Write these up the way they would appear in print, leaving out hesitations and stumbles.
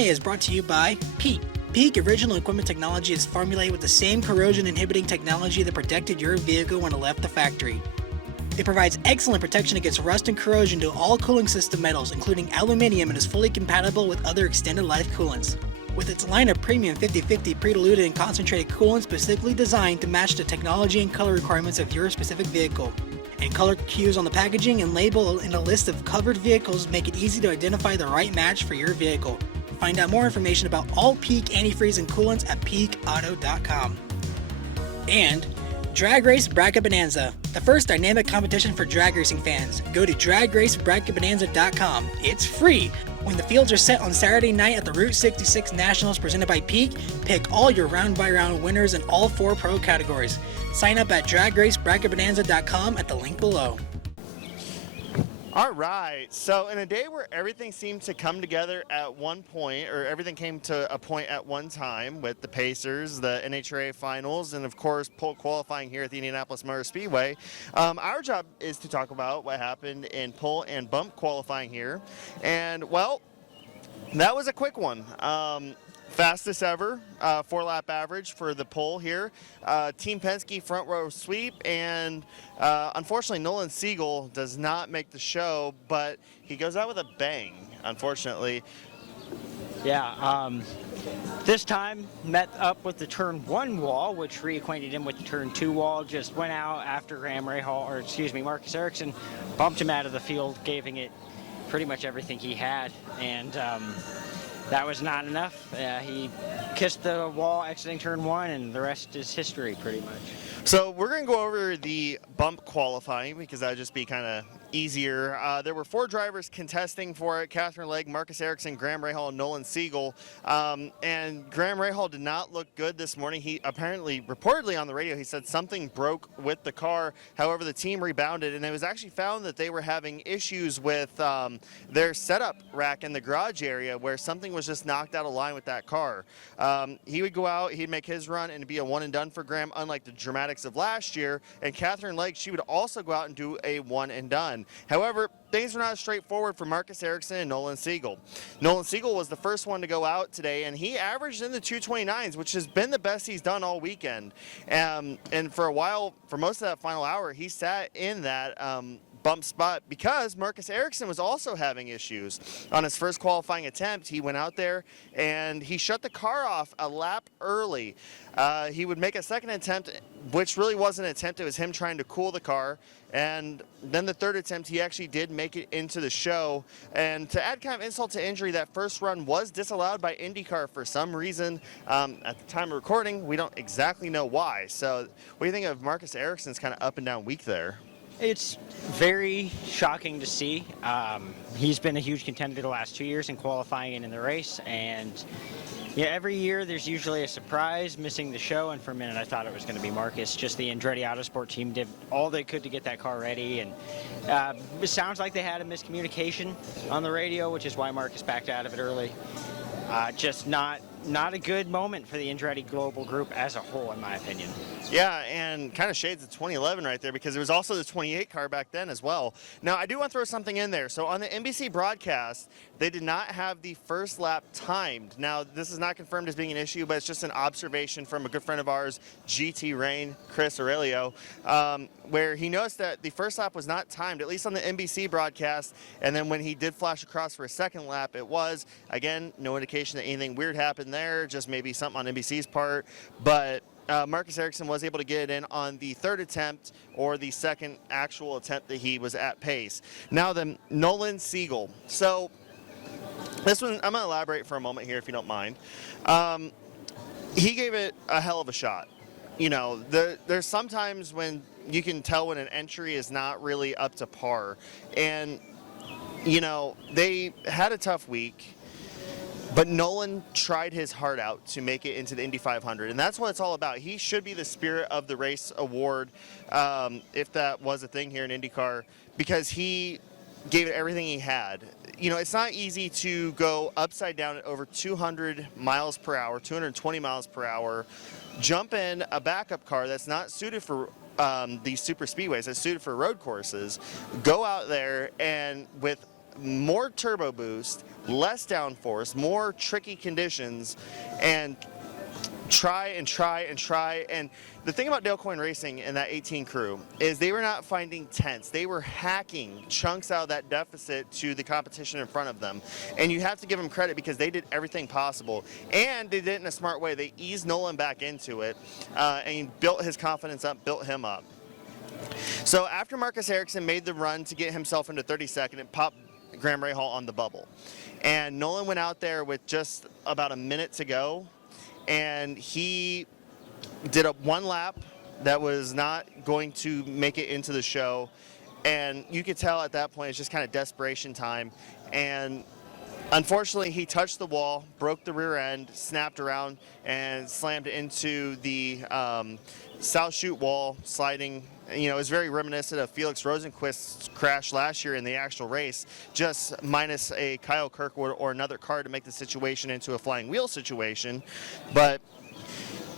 Q&A is brought to you by Peak. Peak original equipment technology is formulated with the same corrosion-inhibiting technology that protected your vehicle when it left the factory. It provides excellent protection against rust and corrosion to all cooling system metals, including aluminum, and is fully compatible with other extended life coolants. With its line of premium 50/50 pre-diluted and concentrated coolant specifically designed to match the technology and color requirements of your specific vehicle. And color cues on the packaging and label in a list of covered vehicles make it easy to identify the right match for your vehicle. Find out more information about all Peak antifreeze and coolants at peakauto.com. And Drag Race Bracket Bonanza, the first dynamic competition for drag racing fans. Go to dragracebracketbonanza.com. It's free. When the fields are set on Saturday night at the Route 66 Nationals presented by Peak, pick all your round-by-round winners in all 4 pro categories. Sign up at dragracebracketbonanza.com at the link below. All right, so in a day where everything seemed to come together at one point, or everything came to a point at one time with the Pacers, the NHRA finals, and of course pole qualifying here at the Indianapolis Motor Speedway, our job is to talk about what happened in pole and bump qualifying here. And well, that was a quick one. Fastest ever 4-lap average for the pole here. Team Penske front row sweep, and unfortunately Nolan Siegel does not make the show, but he goes out with a bang, unfortunately. Yeah, this time met up with the turn 1 wall, which reacquainted him with the turn 2 wall. Just went out after Graham Rahal, or excuse me, Marcus Ericsoon bumped him out of the field, giving it pretty much everything he had, and that was not enough. He kissed the wall exiting turn 1, and the rest is history pretty much. So we're going to go over the bump qualifying because that would just be kind of easier. There were 4 drivers contesting for it: Katherine Legge, Marcus Ericsoon, Graham Rahal, and Nolan Siegel. And Graham Rahal did not look good this morning. He apparently, reportedly on the radio, he said something broke with the car. However, the team rebounded, and it was actually found that they were having issues with their setup rack in the garage area, where something was just knocked out of line with that car. He would go out, he'd make his run, and it'd be a one and done for Graham, unlike the dramatics of last year. And Katherine Legge, she would also go out and do a one and done. However, things were not straightforward for Marcus Ericsoon and Nolan Siegel. Nolan Siegel was the first one to go out today, and he averaged in the 229s, which has been the best he's done all weekend. And for a while, for most of that final hour, he sat in that bump spot because Marcus Ericsoon was also having issues. On his first qualifying attempt, he went out there and he shut the car off a lap early. He would make a second attempt, which really wasn't an attempt. It was him trying to cool the car. And then the third attempt, he actually did make it into the show. And to add kind of insult to injury, that first run was disallowed by IndyCar for some reason. At the time of recording, we don't exactly know why. So what do you think of Marcus Ericsson's kind of up and down week there? It's very shocking to see. He's been a huge contender the last 2 years in qualifying and in the race, and yeah, every year there's usually a surprise missing the show, and for a minute I thought it was going to be Marcus. Just the Andretti Autosport team did all they could to get that car ready, and it sounds like they had a miscommunication on the radio, which is why Marcus backed out of it early. Just not a good moment for the Andretti Global Group as a whole, in my opinion. Yeah, and kind of shades of 2011 right there, because it was also the 28 car back then as well. Now, I do want to throw something in there. So on the NBC broadcast, they did not have the first lap timed. Now, this is not confirmed as being an issue, but it's just an observation from a good friend of ours, GT Rain, Chris Aurelio, where he noticed that the first lap was not timed, at least on the NBC broadcast, and then when he did flash across for a second lap, it was. Again, no indication that anything weird happened there, just maybe something on NBC's part, but Marcus Ericsoon was able to get it in on the third attempt, or the second actual attempt that he was at pace. Now then, Nolan Siegel. So this one, I'm going to elaborate for a moment here if you don't mind. He gave it a hell of a shot. You know, there's sometimes when you can tell when an entry is not really up to par. And, you know, they had a tough week. But Nolan tried his heart out to make it into the Indy 500, and that's what it's all about. He should be the Spirit of the Race award, if that was a thing here in IndyCar, because he gave it everything he had. You know, it's not easy to go upside down at over 200 miles per hour, 220 miles per hour, jump in a backup car that's not suited for these super speedways, that's suited for road courses, go out there and with more turbo boost, less downforce, more tricky conditions, and try and try and try. And the thing about Dale Coyne Racing and that 18 crew is they were not finding tenths. They were hacking chunks out of that deficit to the competition in front of them. And you have to give them credit because they did everything possible. And they did it in a smart way. They eased Nolan back into it and built his confidence up, built him up. So after Marcus Ericsoon made the run to get himself into 32nd, it popped Graham Rahal on the bubble. And Nolan went out there with just about a minute to go, and he did one lap that was not going to make it into the show. And you could tell at that point it's just kind of desperation time. And unfortunately, he touched the wall, broke the rear end, snapped around, and slammed into the south chute wall, sliding. You know, it was very reminiscent of Felix Rosenqvist's crash last year in the actual race, just minus a Kyle Kirkwood or another car to make the situation into a flying wheel situation. But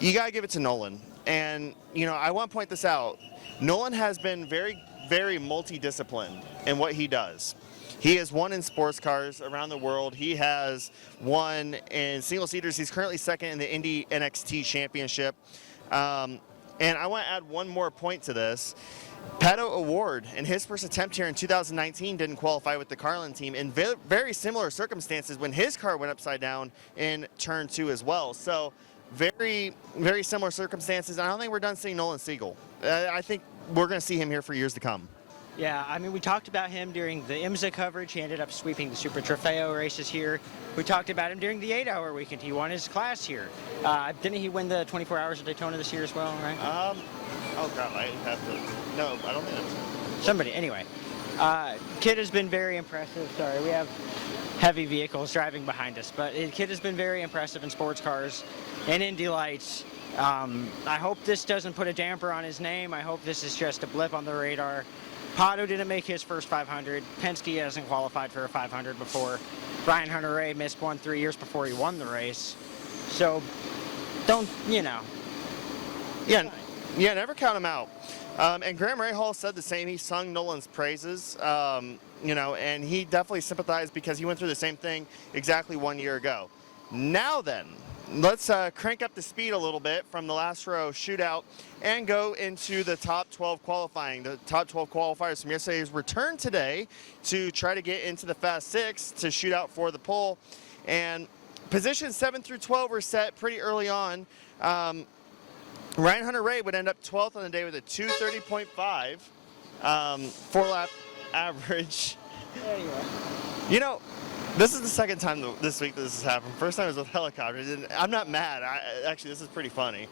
you got to give it to Nolan. And, you know, I want to point this out. Nolan has been very, very multidisciplined in what he does. He has won in sports cars around the world. He has won in single seaters. He's currently second in the Indy NXT Championship. And I want to add one more point to this. Pato O'Ward, in his first attempt here in 2019, didn't qualify with the Carlin team in very similar circumstances when his car went upside down in turn 2 as well. So very, very similar circumstances. And I don't think we're done seeing Nolan Siegel. I think we're going to see him here for years to come. Yeah, I mean, we talked about him during the IMSA coverage. He ended up sweeping the Super Trofeo races here. We talked about him during the 8-hour weekend. He won his class here. Didn't he win the 24 Hours of Daytona this year as well, right? Oh, God, I have to. No, I don't think that's. Somebody, anyway. Kid has been very impressive. Sorry, we have heavy vehicles driving behind us. But Kid has been very impressive in sports cars and Indy Lights. I hope this doesn't put a damper on his name. I hope this is just a blip on the radar. Pato didn't make his first 500. Penske hasn't qualified for a 500 before. Brian Hunter-Reay missed one 3 years before he won the race. So, don't, you know. Yeah, never count him out. And Graham Rahal said the same. He sung Nolan's praises, you know, and he definitely sympathized because he went through the same thing exactly 1 year ago. Now then, let's crank up the speed a little bit from the last row shootout and go into the top 12 qualifying. The top 12 qualifiers from yesterday's return today to try to get into the Fast 6 to shoot out for the pole. And positions 7 through 12 were set pretty early on. Ryan Hunter-Reay would end up 12th on the day with a 2:30.5 4-lap average. There you are. You know, this is the second time this week that this has happened. First time was with helicopters, and I'm not mad. Actually, this is pretty funny.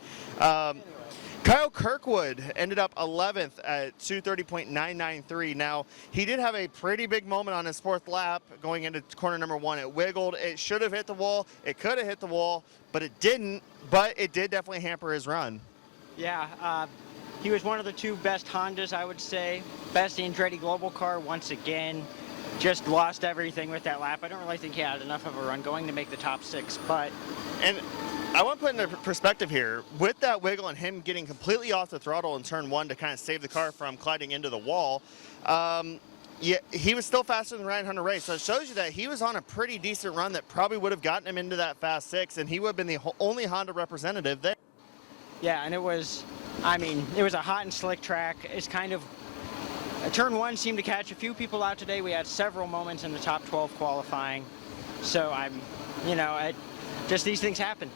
Kyle Kirkwood ended up 11th at 2:30.993. Now, he did have a pretty big moment on his 4th lap going into corner number 1. It wiggled. It should have hit the wall. It could have hit the wall, but it didn't. But it did definitely hamper his run. Yeah, he was one of the 2 best Hondas, I would say. Best Andretti Global car once again. Just lost everything with that lap. I don't really think he had enough of a run going to make the top 6, but... And I want to put into perspective here, with that wiggle and him getting completely off the throttle in turn 1 to kind of save the car from colliding into the wall, yeah, he was still faster than Ryan Hunter-Reay. So it shows you that he was on a pretty decent run that probably would have gotten him into that Fast 6, and he would have been the only Honda representative there. Yeah, and it was, I mean, it was a hot and slick track. It's kind of, turn 1 seemed to catch a few people out today. We had several moments in the top 12 qualifying. So you know, just these things happen.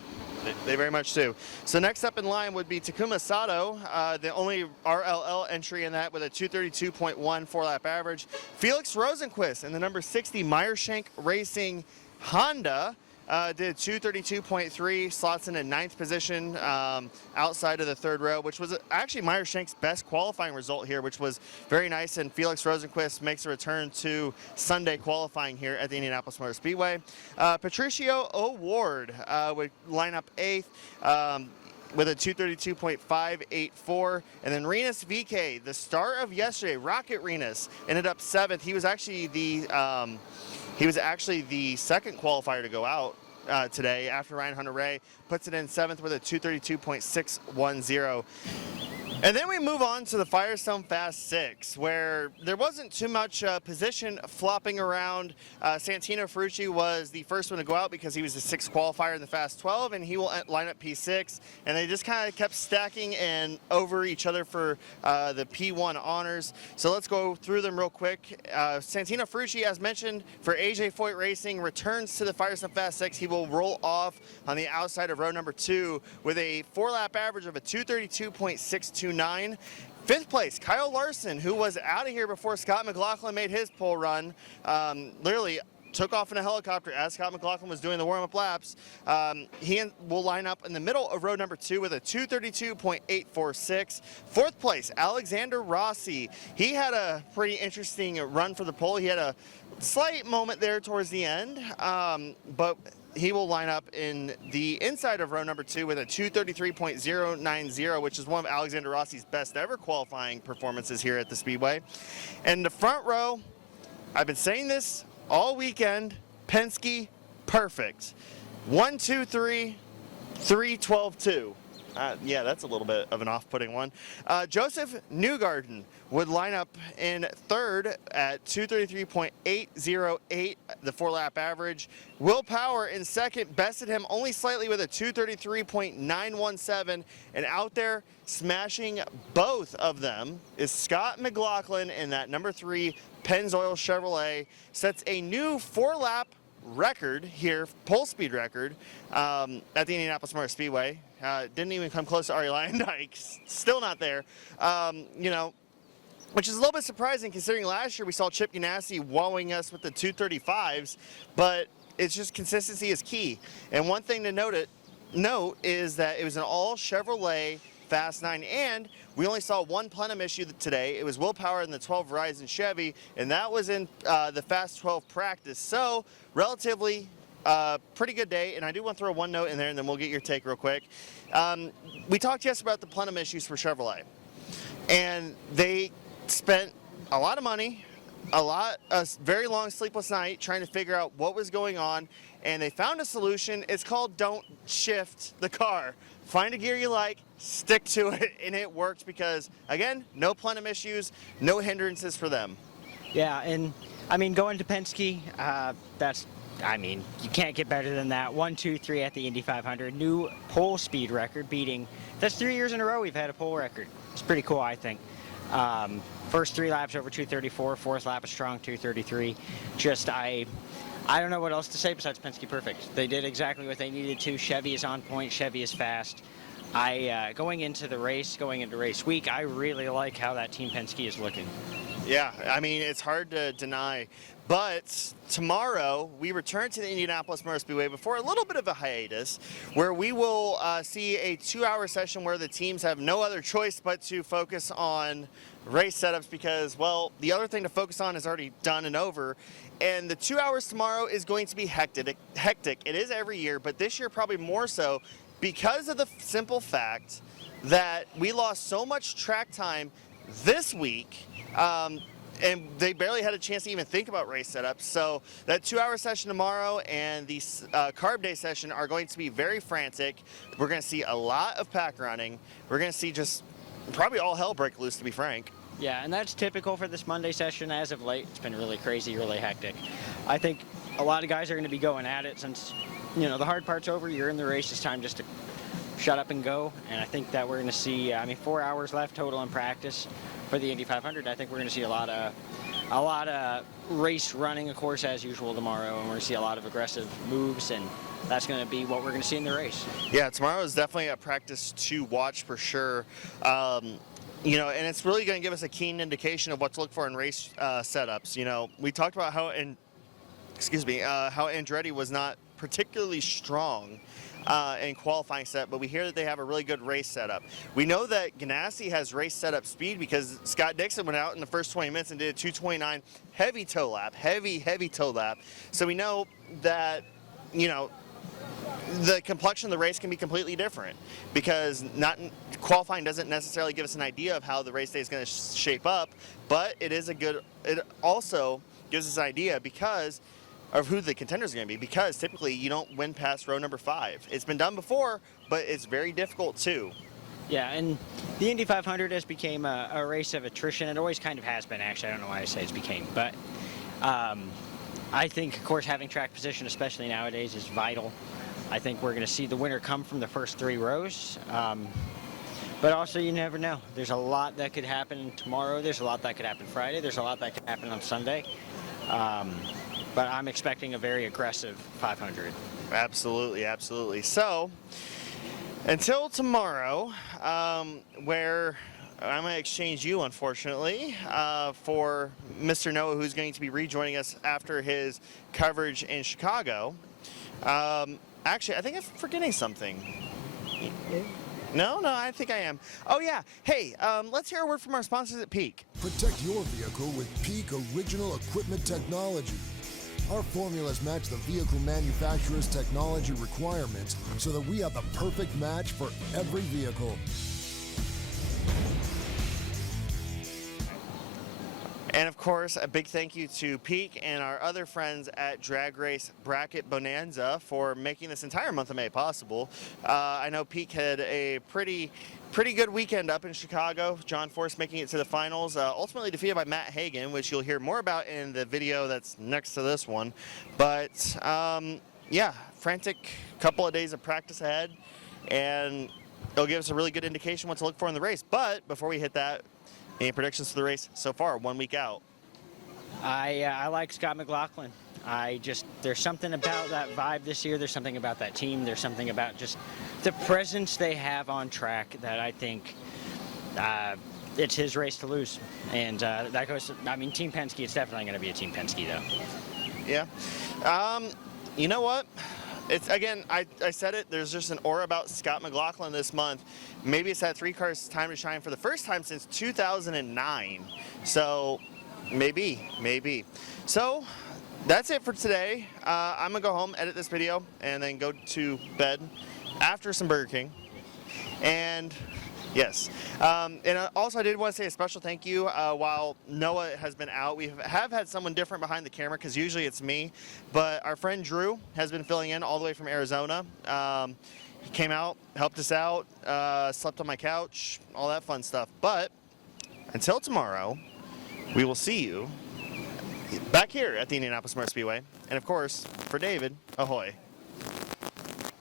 They very much do. So next up in line would be Takuma Sato, the only RLL entry in that with a 2:32.1 4-lap average. Felix Rosenqvist in the number 60 Meyershank Racing Honda did 2:32.3, slots in 9th position outside of the 3rd row, which was actually Meyershank's best qualifying result here, which was very nice. And Felix Rosenqvist makes a return to Sunday qualifying here at the Indianapolis Motor Speedway. Patricio O'Ward would line up 8th. With a 2:32.584, and then Rinus VK, the star of yesterday, Rocket Rinus, ended up 7th. He was actually the 2nd qualifier to go out today after Ryan Hunter-Reay puts it in 7th with a 2:32.610. And then we move on to the Firestone Fast 6, where there wasn't too much position flopping around. Santino Ferrucci was the first one to go out because he was the 6th qualifier in the Fast 12, and he will line up P6. And they just kind of kept stacking and over each other for the P1 honors. So let's go through them real quick. Santino Ferrucci, as mentioned, for AJ Foyt Racing, returns to the Firestone Fast 6. He will roll off on the outside of row number 2 with a 4-lap average of a 232.629. 5th place, Kyle Larson, who was out of here before Scott McLaughlin made his pole run. Literally took off in a helicopter as Scott McLaughlin was doing the warm-up laps. He will line up in the middle of row number 2 with a 232.846. 4th place, Alexander Rossi. He had a pretty interesting run for the pole. He had a slight moment there towards the end, but he will line up in the inside of row number 2 with a 233.090, which is one of Alexander Rossi's best ever qualifying performances here at the Speedway. And the front row, I've been saying this all weekend, Penske, perfect. 1, 2, 3, 3, 12, 2. Yeah, that's a little bit of an off-putting one. Joseph Newgarden would line up in 3rd at 233.808, the 4-lap average. Will Power in 2nd, bested him only slightly with a 233.917. And out there smashing both of them is Scott McLaughlin in that number 3 Pennzoil Chevrolet. Sets a new 4-lap record here, pole speed record, at the Indianapolis Motor Speedway. Didn't even come close to Arie Luyendyk. Still not there. You know, which is a little bit surprising considering last year we saw Chip Ganassi wowing us with the 235s, but it's just consistency is key. And one thing to note is that it was an all Chevrolet Fast 9, and we only saw one plenum issue today. It was Will Power in the 12 Verizon Chevy, and that was in the Fast 12 practice. So relatively pretty good day, and I do want to throw one note in there, and then we'll get your take real quick. We talked yesterday about the plenum issues for Chevrolet, and they spent a lot of money, a very long sleepless night trying to figure out what was going on, and they found a solution. It's called don't shift the car. Find a gear you like, stick to it, and it worked because, again, no plenum issues, no hindrances for them. Yeah, and I mean, going to Penske, you can't get better than that. 1, 2, 3 at the Indy 500. New pole speed record, that's 3 years in a row we've had a pole record. It's pretty cool, I think. First 3 laps over 234, 4th lap a strong 233. I don't know what else to say besides Penske perfect. They did exactly what they needed to. Chevy is on point. Chevy is fast. Going into race week, I really like how that Team Penske is looking. Yeah, I mean, it's hard to deny. But tomorrow, we return to the Indianapolis Motor Speedway before a little bit of a hiatus, where we will see a 2-hour session where the teams have no other choice but to focus on race setups because, well, the other thing to focus on is already done and over. And the 2 hours tomorrow is going to be hectic. It is every year, but this year probably more so because of the simple fact that we lost so much track time this week, and they barely had a chance to even think about race setups. So that 2-hour session tomorrow and the carb day session are going to be very frantic. We're going to see a lot of pack running. We're going to see just probably all hell break loose, to be frank. Yeah, and that's typical for this Monday session as of late. It's been really crazy, really hectic. I think a lot of guys are going to be going at it since, the hard part's over. You're in the race. It's time just to shut up and go. And I think that we're going to see, 4 hours left total in practice for the Indy 500. I think we're going to see a lot of race running, of course, as usual tomorrow. And we're going to see a lot of aggressive moves, and that's going to be what we're going to see in the race. Yeah, tomorrow is definitely a practice to watch for sure. And it's really going to give us a keen indication of what to look for in race setups. We talked about how Andretti was not particularly strong in qualifying setup, but we hear that they have a really good race setup. We know that Ganassi has race setup speed because Scott Dixon went out in the first 20 minutes and did a 229 heavy toe lap. So we know that, the complexion of the race can be completely different because qualifying doesn't necessarily give us an idea of how the race day is going to shape up, but it also gives us an idea because of who the contenders are going to be, because typically you don't win past row number 5. It's been done before, but it's very difficult too. Yeah, and the Indy 500 has become a race of attrition. It always kind of has been, actually. I don't know why I say it's became, but I think, of course, having track position, especially nowadays, is vital. I think we're going to see the winner come from the first 3 rows. But also, you never know. There's a lot that could happen tomorrow. There's a lot that could happen Friday. There's a lot that could happen on Sunday. But I'm expecting a very aggressive 500. Absolutely, absolutely. So, until tomorrow, where I'm going to exchange you, unfortunately, for Mr. Noah, who's going to be rejoining us after his coverage in Chicago. Actually, I think I'm forgetting something. No, I think I am. Oh, yeah. Hey, let's hear a word from our sponsors at Peak. Protect your vehicle with Peak Original Equipment Technology. Our formulas match the vehicle manufacturer's technology requirements so that we have the perfect match for every vehicle. And of course, a big thank you to Peak and our other friends at Drag Race Bracket Bonanza for making this entire month of May possible. I know Peak had a pretty good weekend up in Chicago. John Force making it to the finals, ultimately defeated by Matt Hagan, which you'll hear more about in the video that's next to this one. But yeah, frantic couple of days of practice ahead, and it'll give us a really good indication what to look for in the race. But before we hit that, any predictions for the race so far, 1 week out? I like Scott McLaughlin. There's something about that vibe this year. There's something about that team. There's something about just the presence they have on track that I think it's his race to lose. And that goes, Team Penske, it's definitely going to be a Team Penske, though. Yeah. You know what? It's, again, I said it, there's just an aura about Scott McLaughlin this month. Maybe it's that 3 cars time to shine for the first time since 2009. So maybe. So that's it for today. I'm gonna go home, edit this video, and then go to bed after some Burger King. And yes, and also I did want to say a special thank you. While Noah has been out, we have had someone different behind the camera, because usually it's me, but our friend Drew has been filling in all the way from Arizona. He came out, helped us out, slept on my couch, all that fun stuff. But until tomorrow, we will see you back here at the Indianapolis Motor Speedway. And of course, for David, ahoy.